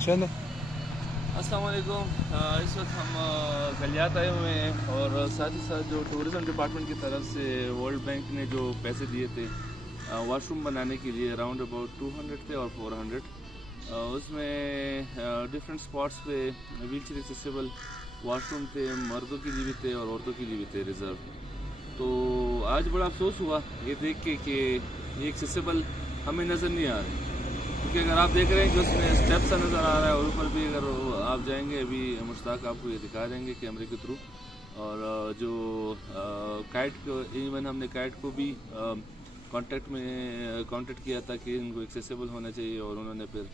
चले। अस्सलाम वालेकुम। इस वक्त हम गलियात आए हुए हैं और साथ ही साथ जो टूरिज़म डिपार्टमेंट की तरफ से वर्ल्ड बैंक ने जो पैसे दिए थे वाशरूम बनाने के लिए अराउंड अबाउट 200 थे और 400 उसमें डिफरेंट स्पॉट्स पे व्हील चेयर एक्सेसिबल वाशरूम थे, मर्दों के लिए भी थे और औरतों के लिए भी थे रिज़र्व। तो आज बड़ा अफसोस हुआ ये देख के कि ये एक्सेसिबल हमें नज़र नहीं आ रहे, क्योंकि अगर आप देख रहे हैं कि उसमें स्टेप सा नज़र आ रहा है और ऊपर भी अगर आप जाएंगे अभी मुश्ताक आपको ये दिखा देंगे कैमरे के थ्रू। और जो काइट को इवन हमने काइट को भी कांटेक्ट किया था कि इनको एक्सेसिबल होना चाहिए और उन्होंने फिर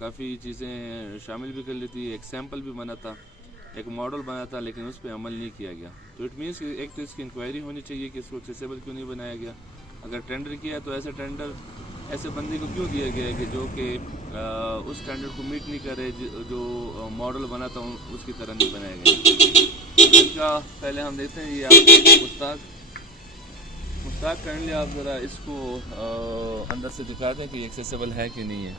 काफ़ी चीज़ें शामिल भी कर ली थी। एक सैम्पल भी बना था, एक मॉडल बना था, लेकिन उस पर अमल नहीं किया गया। तो इट मीन्स एक तो इसकी इंक्वायरी होनी चाहिए कि इसको एक्सेसिबल क्यों नहीं बनाया गया। अगर टेंडर किया तो ऐसा टेंडर ऐसे बंदे को क्यों दिया गया है कि जो कि उस स्टैंडर्ड को मीट नहीं करे, जो मॉडल बना था उसकी तरह नहीं बनाया गया। इसका पहले हम देखते हैं ये आप मुश्ताक काइंडली आप ज़रा इसको अंदर से दिखा दें कि एक्सेसिबल है कि नहीं है।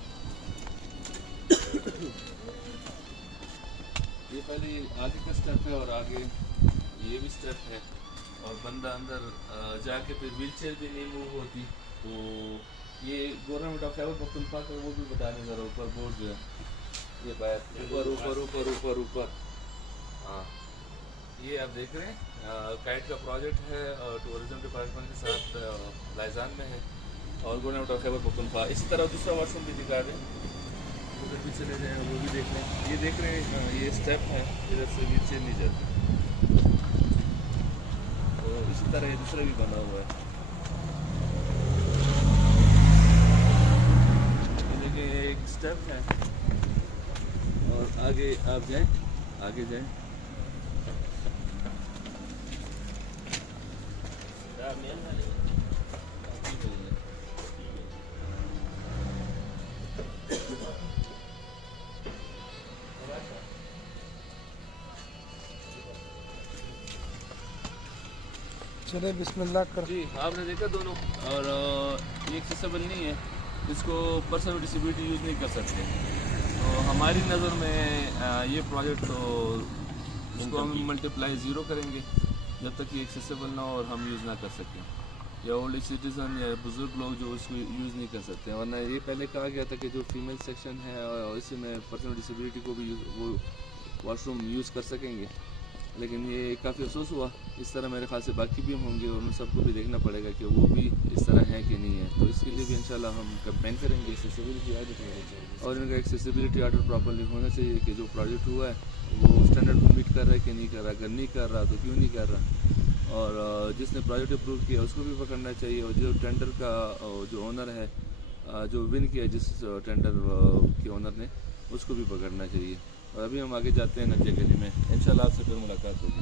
ये पहले आगे का स्टेप है और आगे ये भी स्टेप है और बंदा अंदर जाके फिर व्हील चेयर भी नहीं मूव होती। तो ये गवर्नमेंट ऑफ खैबर पख्तूनख्वा का वो भी बताने ज़रा ऊपर बोर्ड जो है ये बात ऊपर ऊपर ऊपर ऊपर ऊपर हाँ ये आप देख रहे हैं काइट का प्रोजेक्ट है और टूरिज़म डिपार्टमेंट के साथ लाइजान में है और गवर्नमेंट ऑफ खैबर पख्तूनख्वा। इसी तरह दूसरा वाशरूम भी दिखा दें, उधर भी चले जाएँ वो भी देख लें। ये देख रहे हैं ये स्टेप है, इधर से व्हील चेयर नहीं जाती। तो इसी तरह ये दूसरा भी बना हुआ है, एक स्टेप है और आगे आप जाएं, आगे जाएं। चले बिस्मिल्लाह कर। जी आपने देखा दोनों, और ये एक्सेसिबल नहीं है, इसको पर्सन विद डिसेबिलिटी यूज़ नहीं कर सकते। तो हमारी नज़र में ये प्रोजेक्ट तो इसको हम मल्टीप्लाई ज़ीरो करेंगे जब तक ये एक्सेसिबल ना हो और हम यूज़ ना कर सकें, या ओल्ड सिटीज़न या बुज़ुर्ग लोग जो उसको यूज़ नहीं कर सकते। वरना ये पहले कहा गया था कि जो फीमेल सेक्शन है और इसमें पर्सन विद डिसेबिलिटी को भी वो वॉशरूम यूज़ कर सकेंगे, लेकिन ये काफ़ी अफसोस हुआ। इस तरह मेरे ख्याल से बाकी भी होंगे और उन सबको भी देखना पड़ेगा कि वो भी इस तरह हैं कि नहीं है। तो इसके लिए भी इंशाल्लाह हम कैंपेन करेंगे और इनका एक्सेसिबिलिटी आर्डर प्रॉपर्ली होना चाहिए कि जो प्रोजेक्ट हुआ है वो स्टैंडर्ड को मीट कर रहा है कि नहीं कर रहा। अगर नहीं कर रहा तो क्यों नहीं कर रहा, और जिसने प्रोजेक्ट अप्रूव किया उसको भी पकड़ना चाहिए, और जो टेंडर का जो ओनर है जो विन किया जिस टेंडर के ओनर ने उसको भी पकड़ना चाहिए। और अभी हम आगे जाते हैं नदिया गली में, इंशाल्लाह आपसे फिर मुलाकात होगी।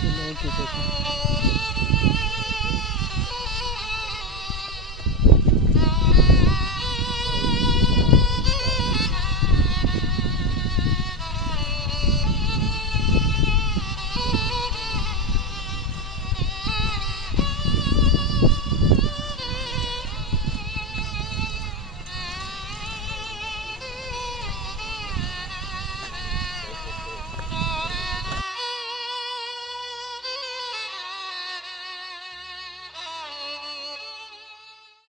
चलो ठीक है।